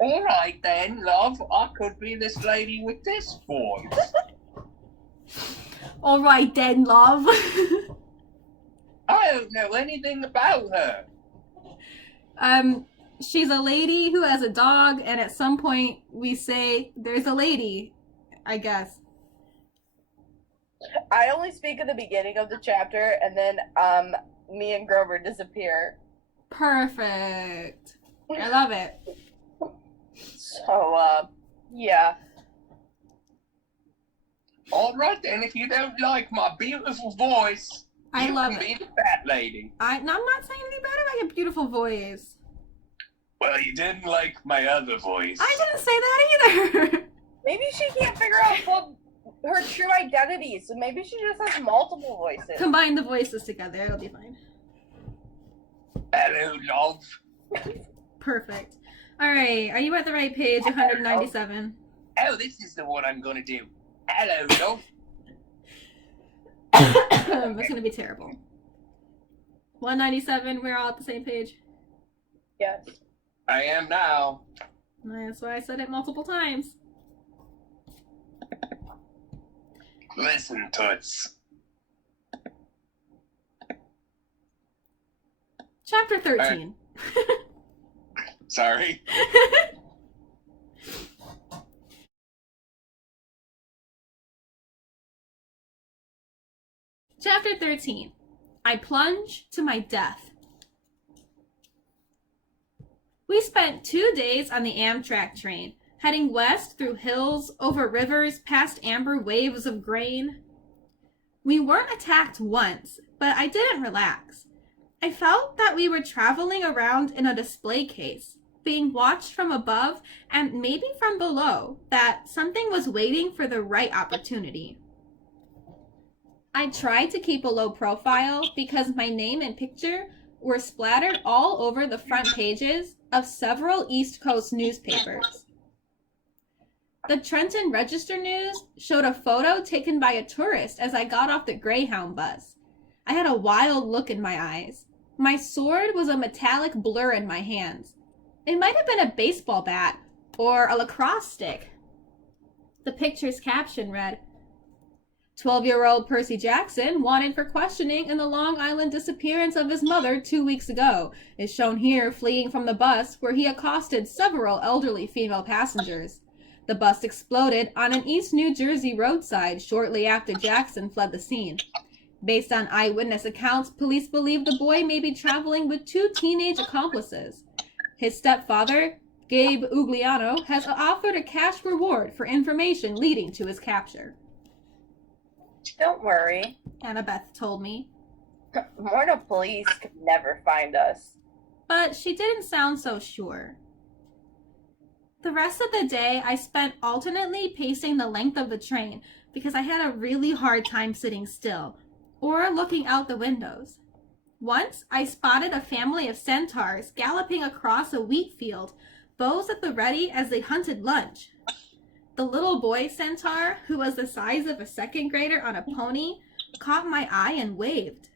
All right then, love. I could be this lady with this voice. All right then, love. I don't know anything about her. She's a lady who has a dog, and at some point we say, "There's a lady," I guess. I only speak at the beginning of the chapter, and then me and Grover disappear. Perfect. I love it. So, yeah. All right then, if you don't like my beautiful voice, I you love can it. Mm-hmm. be the fat lady. I'm not saying anything bad about your beautiful voice. Well, you didn't like my other voice. I didn't say that either. Maybe she can't figure out what her true identity is, so maybe she just has multiple voices. Combine the voices together, it'll be fine. Hello, love. Perfect. All right, are you at the right page? 197. Oh, this is the one I'm gonna do. Hello, love. It's gonna be terrible. 197. We're all at the same page. Yes. I am now. That's why I said it multiple times. Listen, Toots. Chapter 13. Sorry. Chapter 13. I plunge to my death. We spent 2 days on the Amtrak train, heading west through hills, over rivers, past amber waves of grain. We weren't attacked once, but I didn't relax. I felt that we were traveling around in a display case, being watched from above and maybe from below, that something was waiting for the right opportunity. I tried to keep a low profile because my name and picture were splattered all over the front pages of several East Coast newspapers. The Trenton Register News showed a photo taken by a tourist as I got off the Greyhound bus. I had a wild look in my eyes. My sword was a metallic blur in my hands. It might have been a baseball bat or a lacrosse stick. The picture's caption read, 12-year-old Percy Jackson, wanted for questioning in the Long Island disappearance of his mother 2 weeks ago, is shown here fleeing from the bus where he accosted several elderly female passengers. The bus exploded on an East New Jersey roadside shortly after Jackson fled the scene. Based on eyewitness accounts, police believe the boy may be traveling with 2 teenage accomplices. His stepfather, Gabe Ugliano, has offered a cash reward for information leading to his capture. Don't worry. Annabeth told me. Mortal police could never find us. But she didn't sound so sure. The rest of the day, I spent alternately pacing the length of the train because I had a really hard time sitting still or looking out the windows. Once, I spotted a family of centaurs galloping across a wheat field, bows at the ready as they hunted lunch. The little boy centaur, who was the size of a second grader on a pony, caught my eye and waved.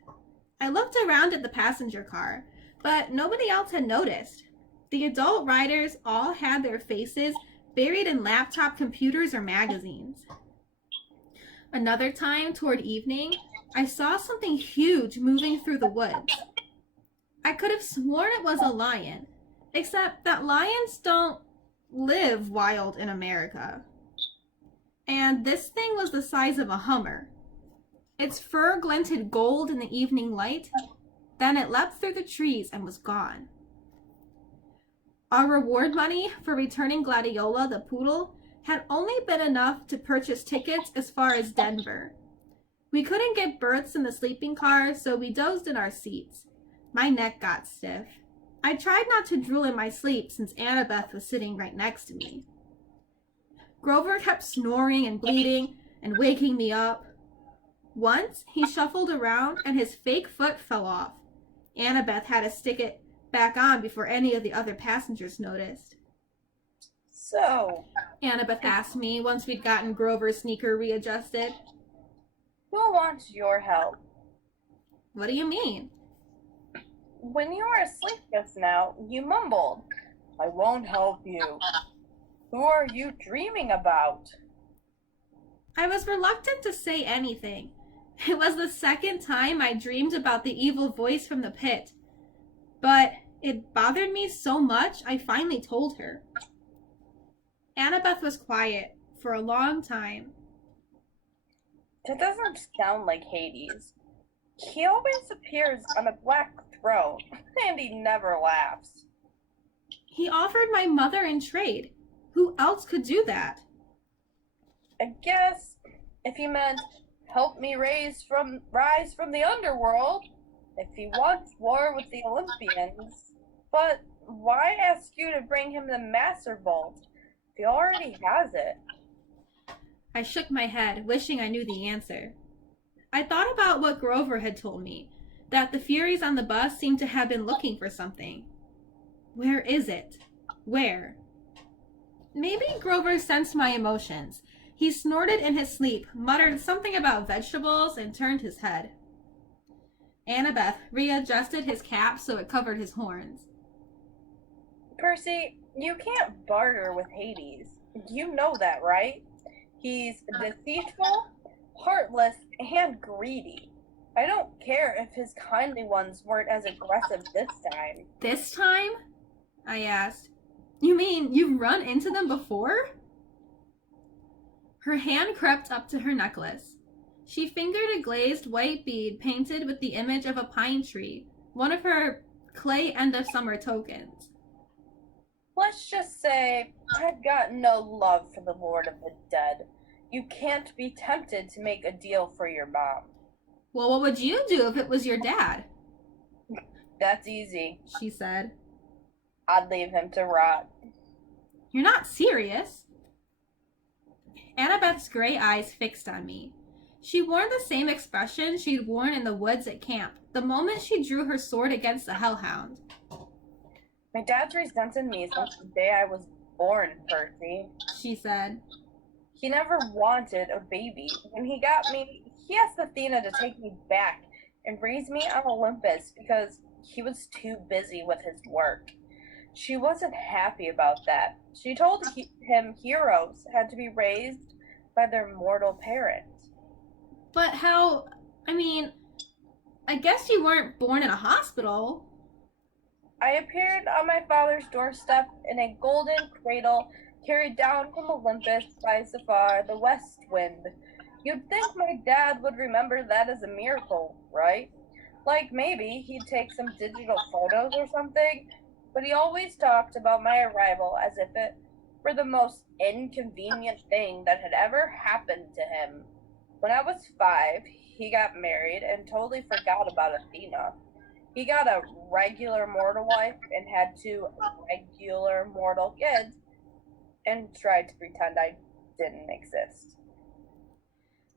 I looked around at the passenger car, but nobody else had noticed. The adult riders all had their faces buried in laptop computers or magazines. Another time, toward evening, I saw something huge moving through the woods. I could have sworn it was a lion, except that lions don't live wild in America. And this thing was the size of a Hummer. Its fur glinted gold in the evening light, then it leapt through the trees and was gone. Our reward money for returning Gladiola the poodle had only been enough to purchase tickets as far as Denver. We couldn't get berths in the sleeping car, so we dozed in our seats. My neck got stiff. I tried not to drool in my sleep since Annabeth was sitting right next to me. Grover kept snoring and bleating and waking me up. Once, he shuffled around and his fake foot fell off. Annabeth had to stick it back on before any of the other passengers noticed. So, Annabeth asked me once we'd gotten Grover's sneaker readjusted. who wants your help? What do you mean? When you were asleep just now, you mumbled. I won't help you. Who are you dreaming about? I was reluctant to say anything. It was the second time I dreamed about the evil voice from the pit. But it bothered me so much, I finally told her. Annabeth was quiet for a long time. That doesn't sound like Hades. He always appears on a black throne, and he never laughs. He offered my mother in trade. Who else could do that? I guess if he meant help me rise from the underworld, if he wants war with the Olympians. But why ask you to bring him the Master Bolt if he already has it? I shook my head, wishing I knew the answer. I thought about what Grover had told me, that the Furies on the bus seemed to have been looking for something. Where is it? Where? Maybe Grover sensed my emotions. He snorted in his sleep, muttered something about vegetables, and turned his head. Annabeth readjusted his cap so it covered his horns. Percy, you can't barter with Hades. You know that, right? He's deceitful, heartless, and greedy. I don't care if his kindly ones weren't as aggressive this time. This time? I asked. You mean you've run into them before? Her hand crept up to her necklace. She fingered a glazed white bead painted with the image of a pine tree, one of her clay end-of-summer tokens. Let's just say I've got no love for the Lord of the Dead. You can't be tempted to make a deal for your mom. Well, what would you do if it was your dad? That's easy, she said. I'd leave him to rot. You're not serious. Annabeth's gray eyes fixed on me. She wore the same expression she'd worn in the woods at camp, the moment she drew her sword against the hellhound. My dad's resented me since the day I was born, Percy, she said. He never wanted a baby. When he got me, he asked Athena to take me back and raise me on Olympus because he was too busy with his work. She wasn't happy about that. She told him heroes had to be raised by their mortal parents. But how, I guess you weren't born in a hospital. I appeared on my father's doorstep in a golden cradle carried down from Olympus by Zephyr, the west wind. You'd think my dad would remember that as a miracle, right? Like maybe he'd take some digital photos or something, but he always talked about my arrival as if it were the most inconvenient thing that had ever happened to him. When I was 5, he got married and totally forgot about Athena. He got a regular mortal wife and had 2 regular mortal kids and tried to pretend I didn't exist.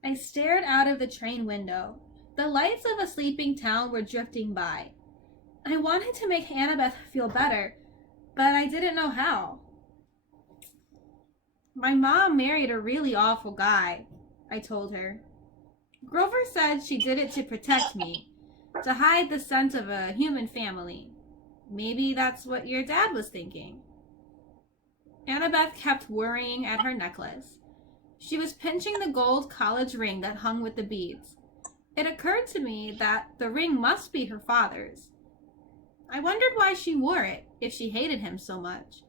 I stared out of the train window. The lights of a sleeping town were drifting by. I wanted to make Annabeth feel better, but I didn't know how. My mom married a really awful guy, I told her. Grover said she did it to protect me, to hide the scent of a human family. Maybe that's what your dad was thinking. Annabeth kept worrying at her necklace. She was pinching the gold college ring that hung with the beads. It occurred to me that the ring must be her father's. I wondered why she wore it, if she hated him so much.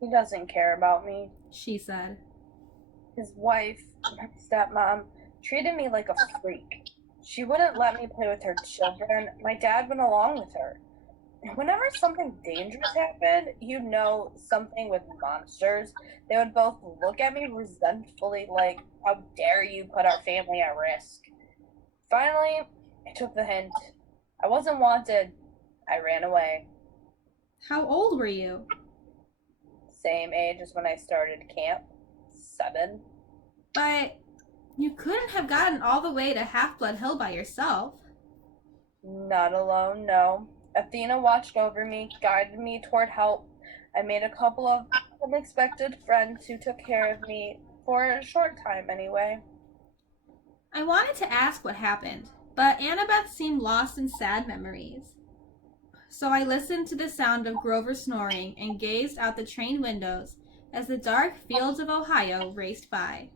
He doesn't care about me, she said. His wife, my stepmom, treated me like a freak. She wouldn't let me play with her children. My dad went along with her. Whenever something dangerous happened, something with monsters, they would both look at me resentfully like, how dare you put our family at risk? Finally, I took the hint. I wasn't wanted. I ran away. How old were you? Same age as when I started camp. 7. But you couldn't have gotten all the way to Half-Blood Hill by yourself. Not alone, no. Athena watched over me, guided me toward help. I made a couple of unexpected friends who took care of me, for a short time anyway. I wanted to ask what happened, but Annabeth seemed lost in sad memories. So I listened to the sound of Grover snoring and gazed out the train windows as the dark fields of Ohio raced by.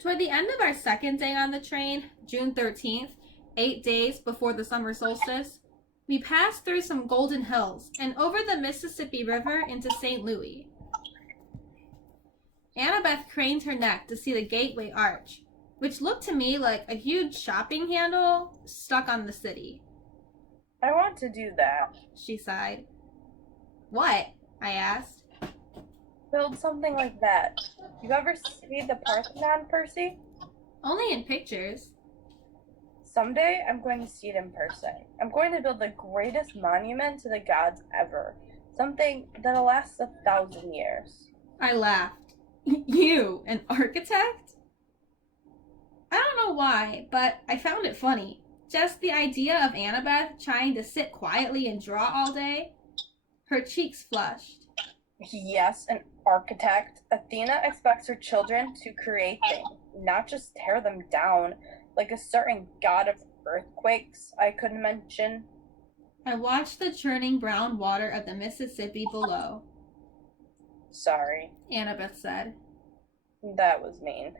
Toward the end of our second day on the train, June 13th, 8 days before the summer solstice, we passed through some golden hills and over the Mississippi River into St. Louis. Annabeth craned her neck to see the gateway arch, which looked to me like a huge shopping handle stuck on the city. I want to do that. She sighed. What? I asked. Build something like that. You ever see the Parthenon, Percy? Only in pictures. Someday I'm going to see it in person. I'm going to build the greatest monument to the gods ever. Something that'll last 1,000 years. I laughed. You, an architect? I don't know why, but I found it funny. Just the idea of Annabeth trying to sit quietly and draw all day. Her cheeks flushed. Yes, an architect. Athena expects her children to create things, not just tear them down, like a certain god of earthquakes I could mention. I watched the churning brown water of the Mississippi below. Sorry, Annabeth said. that was mean.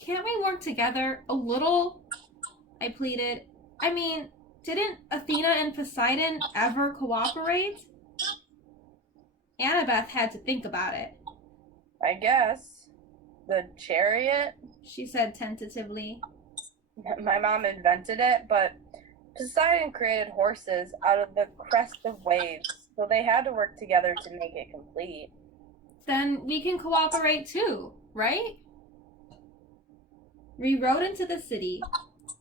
Can't we work together a little? I pleaded. I mean, didn't Athena and Poseidon ever cooperate? Annabeth had to think about it. I guess. The chariot? She said tentatively. My mom invented it, but Poseidon created horses out of the crest of waves, so they had to work together to make it complete. Then we can cooperate too, right? We rode into the city,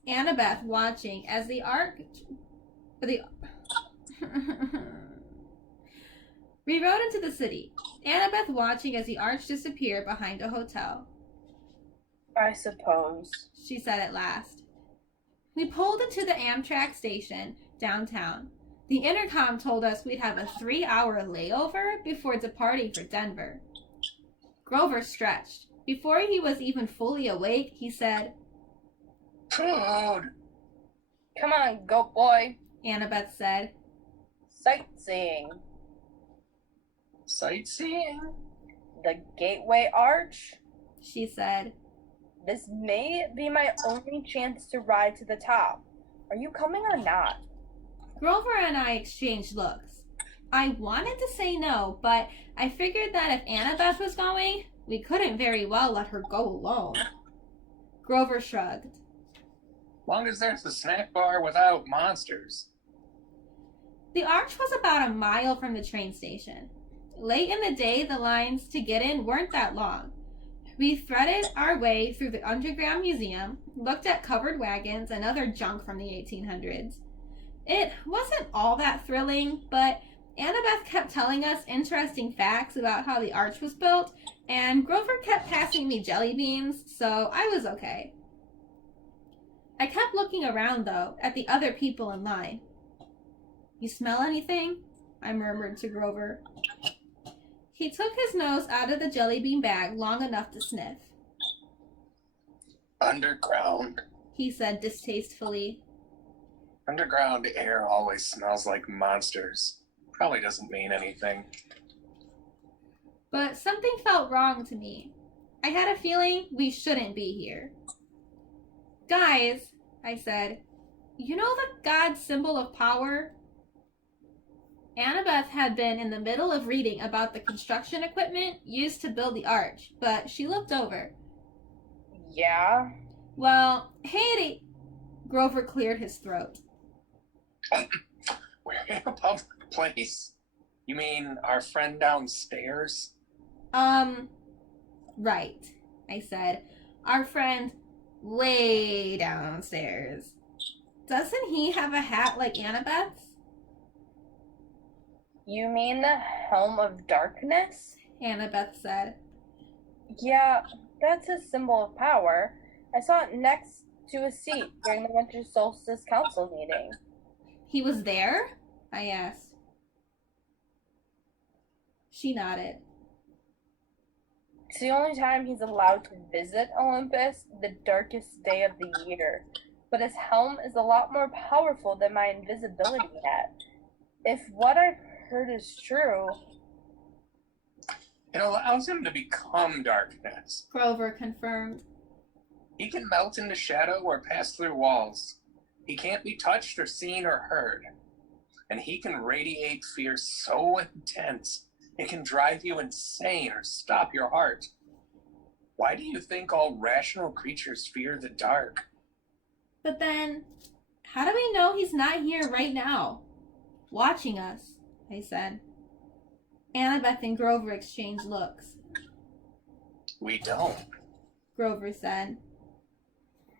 Annabeth watching as the We rode into the city, Annabeth watching as the arch disappeared behind a hotel. I suppose, She said at last. We pulled into the Amtrak station downtown. The intercom told us we'd have a 3-hour layover before departing for Denver. Grover stretched. Before he was even fully awake, he said, Food! come on, goat boy. Annabeth said. Sightseeing. Sightseeing? The Gateway Arch. She said. This may be my only chance to ride to the top. Are you coming or not? Grover and I exchanged looks. I wanted to say no, but I figured that if Annabeth was going, we couldn't very well let her go alone. Grover shrugged. Long as there's a snack bar without monsters. The arch was about a mile from the train station. Late in the day, the lines to get in weren't that long. We threaded our way through the underground museum, looked at covered wagons and other junk from the 1800s. It wasn't all that thrilling, but Annabeth kept telling us interesting facts about how the arch was built, and Grover kept passing me jelly beans, so I was okay. I kept looking around, though, at the other people in line. You smell anything? I murmured to Grover. He took his nose out of the jelly bean bag long enough to sniff. Underground. He said distastefully. Underground air always smells like monsters. Probably doesn't mean anything. But something felt wrong to me. I had a feeling we shouldn't be here. Guys, I said, you know the god symbol of power? Annabeth had been in the middle of reading about the construction equipment used to build the arch, but she looked over. Yeah? Well, hey, Grover cleared his throat. We're in a public place. You mean our friend downstairs? Right, I said. Our friend way downstairs. Doesn't he have a hat like Annabeth's? You mean the Helm of Darkness? Annabeth said. Yeah, that's his symbol of power. I saw it next to a seat during the Winter Solstice Council meeting. He was there? I asked. She nodded. It's the only time he's allowed to visit Olympus, the darkest day of the year. but his helm is a lot more powerful than my invisibility hat. If what I've heard is true, It allows him to become darkness. Grover confirmed. He can melt into shadow or pass through walls. He can't be touched or seen or heard. And he can radiate fear so intense, it can drive you insane or stop your heart. Why do you think all rational creatures fear the dark? But then, how do we know he's not here right now? Watching us, I said. Annabeth and Grover exchanged looks. We don't. Grover said.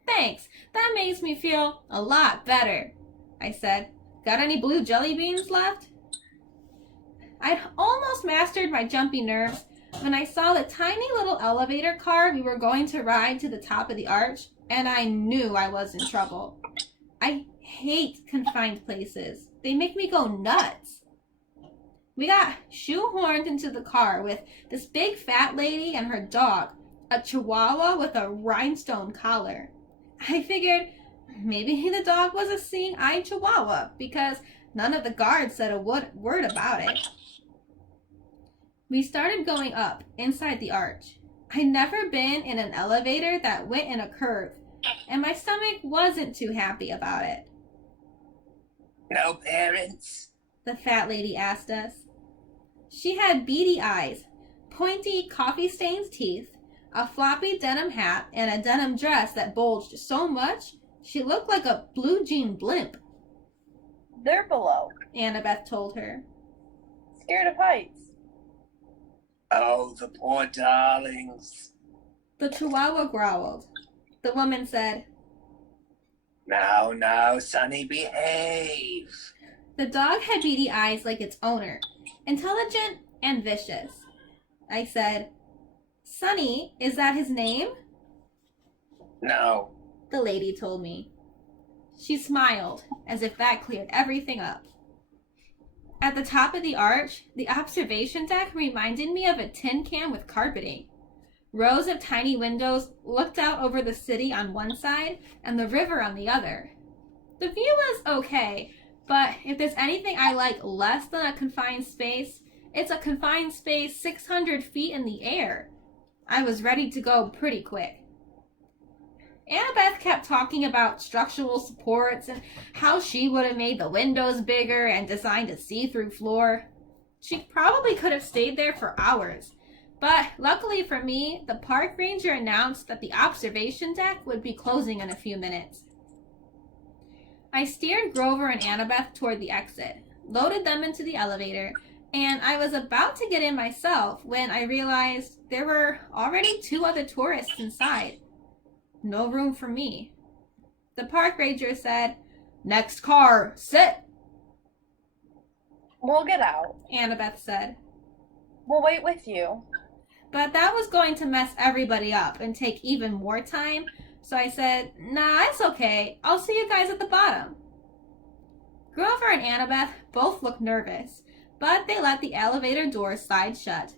Thanks, that makes me feel a lot better, I said. Got any blue jelly beans left? I'd almost mastered my jumpy nerves when I saw the tiny little elevator car we were going to ride to the top of the arch, and I knew I was in trouble. I hate confined places. They make me go nuts. We got shoehorned into the car with this big fat lady and her dog, a chihuahua with a rhinestone collar. I figured maybe the dog was a seeing-eyed chihuahua because none of the guards said a word about it. We started going up inside the arch. I'd never been in an elevator that went in a curve, and my stomach wasn't too happy about it. No parents? The fat lady asked us. She had beady eyes, pointy coffee-stained teeth, a floppy denim hat, and a denim dress that bulged so much she looked like a blue jean blimp. they're below. Annabeth told her. Scared of heights. Oh, the poor darlings. The chihuahua growled. The woman said, Now, Sonny, behave. the dog had beady eyes like its owner, intelligent and vicious. I said, Sonny, is that his name? No. The lady told me. She smiled, as if that cleared everything up. At the top of the arch, the observation deck reminded me of a tin can with carpeting. Rows of tiny windows looked out over the city on one side and the river on the other. The view was okay, but if there's anything I like less than a confined space, it's a confined space 600 feet in the air. I was ready to go pretty quick. Annabeth kept talking about structural supports and how she would have made the windows bigger and designed a see-through floor. She probably could have stayed there for hours, but luckily for me, the park ranger announced that the observation deck would be closing in a few minutes. I steered Grover and Annabeth toward the exit, loaded them into the elevator, and I was about to get in myself when I realized there were already 2 other tourists inside. No room for me. The park ranger said, Next car, sit, We'll get out. Annabeth said. We'll wait with you. But that was going to mess everybody up and take even more time, so I said, Nah, it's okay. I'll see you guys at the bottom. Grover and Annabeth both looked nervous, but they let the elevator door slide shut.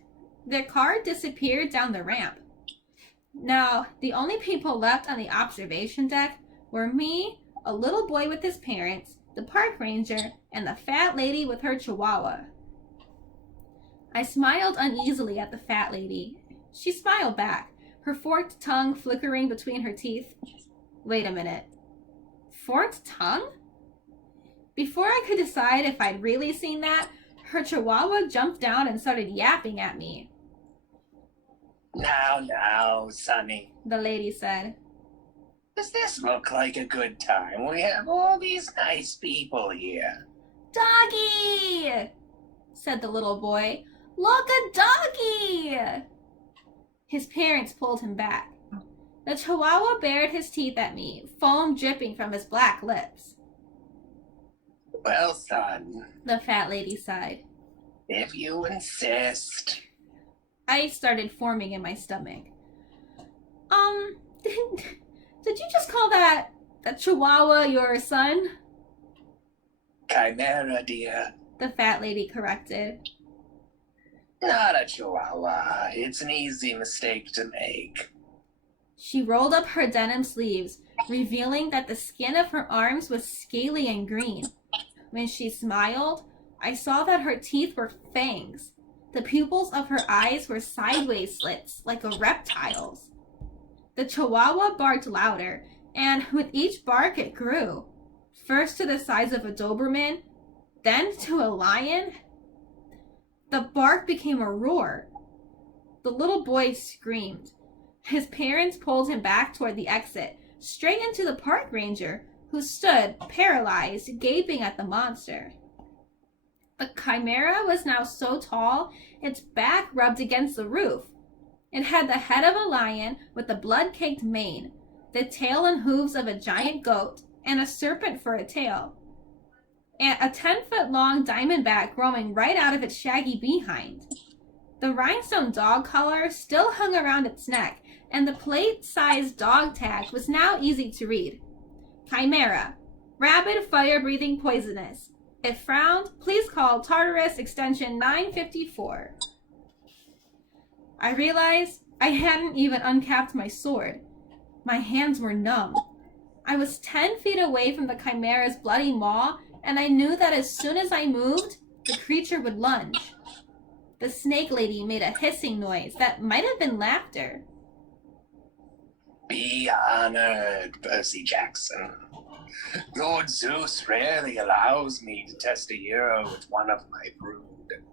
Their car disappeared down the ramp. Now, the only people left on the observation deck were me, a little boy with his parents, the park ranger, and the fat lady with her chihuahua. I smiled uneasily at the fat lady. She smiled back, her forked tongue flickering between her teeth. Wait a minute. Forked tongue? Before I could decide if I'd really seen that, her chihuahua jumped down and started yapping at me. Now, Sonny. The lady said. Does this look like a good time? We have all these nice people here. Doggy! Said the little boy. Look, a doggy! His parents pulled him back. The chihuahua bared his teeth at me, foam dripping from his black lips. Well, son, The fat lady sighed. if you insist. Ice started forming in my stomach. Did you just call that chihuahua your son? Chimera, dear. The fat lady corrected. Not a chihuahua. It's an easy mistake to make. She rolled up her denim sleeves, revealing that the skin of her arms was scaly and green. When she smiled, I saw that her teeth were fangs. The pupils of her eyes were sideways slits, like a reptile's. The Chihuahua barked louder, and with each bark it grew. First to the size of a Doberman, then to a lion. The bark became a roar. The little boy screamed. His parents pulled him back toward the exit, straight into the park ranger, who stood, paralyzed, gaping at the monster. The chimera was now so tall, its back rubbed against the roof. It had the head of a lion with a blood-caked mane, the tail and hooves of a giant goat, and a serpent for a tail, and a 10-foot-long diamondback growing right out of its shaggy behind. The rhinestone dog collar still hung around its neck, and the plate-sized dog tag was now easy to read. Chimera, rabid, fire-breathing, poisonous. If frowned, please call Tartarus extension 954. I realized I hadn't even uncapped my sword. My hands were numb. I was 10 feet away from the chimera's bloody maw, and I knew that as soon as I moved, the creature would lunge. The snake lady made a hissing noise that might have been laughter. Be honored, Percy Jackson. Lord Zeus rarely allows me to test a hero with one of my brood.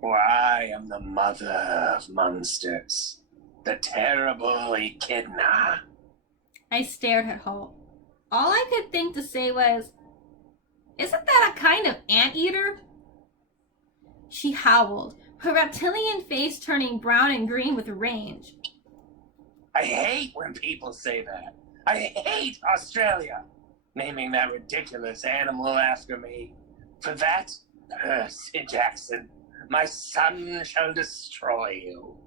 For I am the mother of monsters, the terrible Echidna. I stared at Hope. All I could think to say was, "Isn't that a kind of anteater?" She howled, her reptilian face turning brown and green with rage. I hate when people say that. I hate Australia, naming that ridiculous animal after me. For that, Percy Jackson, my son shall destroy you.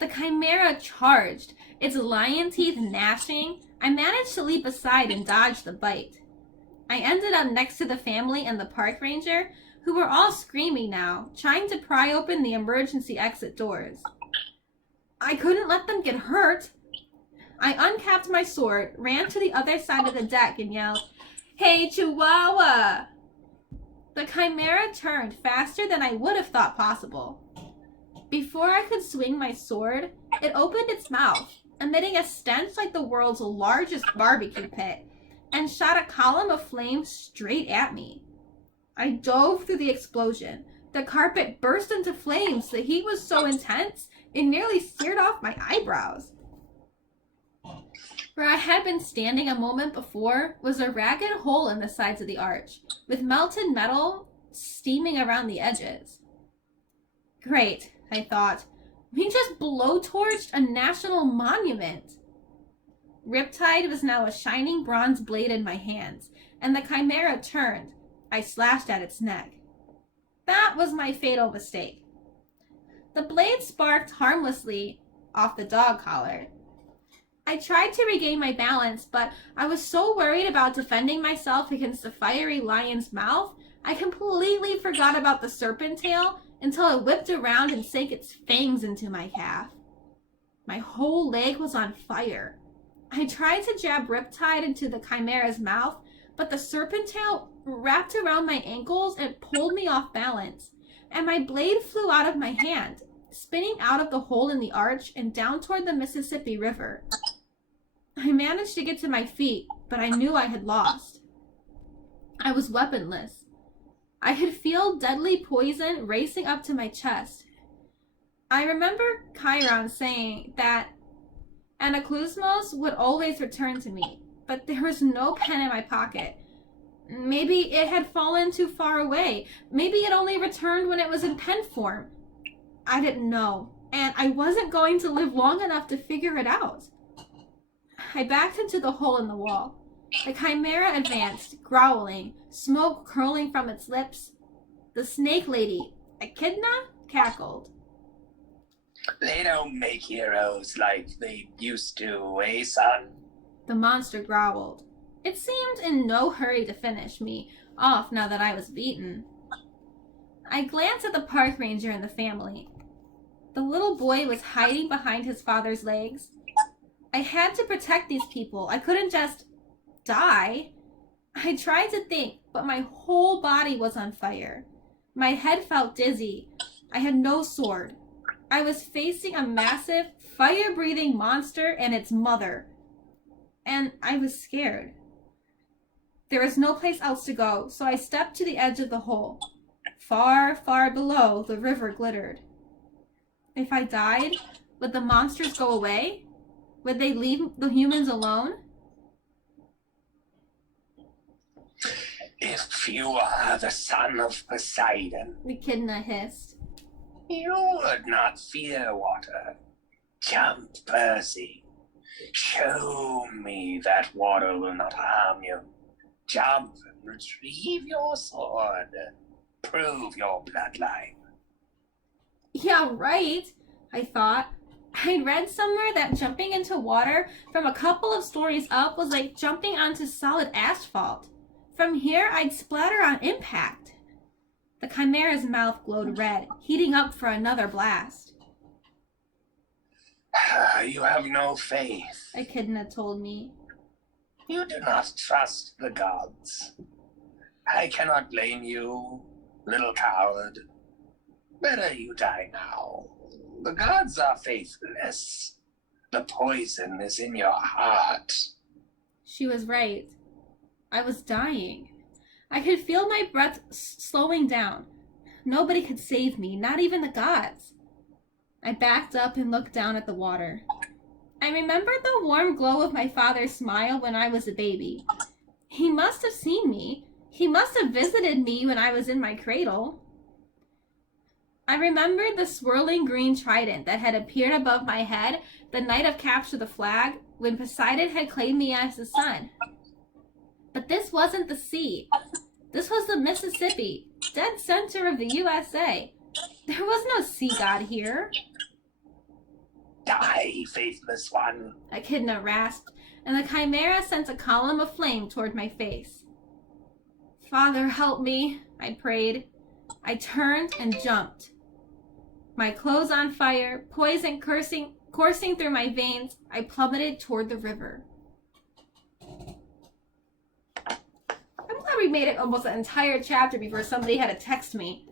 The chimera charged, its lion teeth gnashing. I managed to leap aside and dodge the bite. I ended up next to the family and the park ranger, who were all screaming now, trying to pry open the emergency exit doors. I couldn't let them get hurt. I uncapped my sword, ran to the other side of the deck, and yelled, "Hey, Chihuahua!" The chimera turned faster than I would have thought possible. Before I could swing my sword, it opened its mouth, emitting a stench like the world's largest barbecue pit, and shot a column of flame straight at me. I dove through the explosion. The carpet burst into flames. The heat was so intense, it nearly seared off my eyebrows. Where I had been standing a moment before was a ragged hole in the sides of the arch, with melted metal steaming around the edges. Great, I thought. We just blowtorched a national monument. Riptide was now a shining bronze blade in my hands, and the chimera turned. I slashed at its neck. That was my fatal mistake. The blade sparked harmlessly off the dog collar. I tried to regain my balance, but I was so worried about defending myself against the fiery lion's mouth, I completely forgot about the serpent tail until it whipped around and sank its fangs into my calf. My whole leg was on fire. I tried to jab Riptide into the chimera's mouth, but the serpent tail wrapped around my ankles and pulled me off balance, and my blade flew out of my hand, spinning out of the hole in the arch and down toward the Mississippi River. I managed to get to my feet, but I knew I had lost. I was weaponless. I could feel deadly poison racing up to my chest. I remember Chiron saying that Anaklusmos would always return to me, but there was no pen in my pocket. Maybe it had fallen too far away. Maybe it only returned when it was in pen form. I didn't know, and I wasn't going to live long enough to figure it out. I backed into the hole in the wall. The chimera advanced, growling, smoke curling from its lips. The snake lady, Echidna, cackled. They don't make heroes like they used to, eh, son? The monster growled. It seemed in no hurry to finish me off now that I was beaten. I glanced at the park ranger and the family. The little boy was hiding behind his father's legs. I had to protect these people. I couldn't just die. I tried to think, but my whole body was on fire. My head felt dizzy. I had no sword. I was facing a massive, fire-breathing monster and its mother. And I was scared. There was no place else to go, so I stepped to the edge of the hole. Far, far below, the river glittered. If I died, would the monsters go away? Would they leave the humans alone? If you are the son of Poseidon, The echidna hissed. you would not fear water. Jump, Percy. Show me that water will not harm you. Jump and retrieve your sword. Prove your bloodline. Yeah, right, I thought. I'd read somewhere that jumping into water from a couple of stories up was like jumping onto solid asphalt. From here, I'd splatter on impact. The chimera's mouth glowed red, heating up for another blast. You have no faith. Echidna told me. You do not trust the gods. I cannot blame you, little coward. Better you die now. The gods are faithless. The poison is in your heart. She was right. I was dying. I could feel my breath slowing down. Nobody could save me, not even the gods. I backed up and looked down at the water. I remembered the warm glow of my father's smile when I was a baby. He must have seen me. He must have visited me when I was in my cradle. I remembered the swirling green trident that had appeared above my head the night of Capture the Flag when Poseidon had claimed me as his son. But this wasn't the sea. This was the Mississippi, dead center of the USA. There was no sea god here. Die, faithless one. Echidna rasped, and the chimera sent a column of flame toward my face. Father, help me, I prayed. I turned and jumped. My clothes on fire, poison coursing through my veins, I plummeted toward the river. I'm glad we made it almost an entire chapter before somebody had to text me.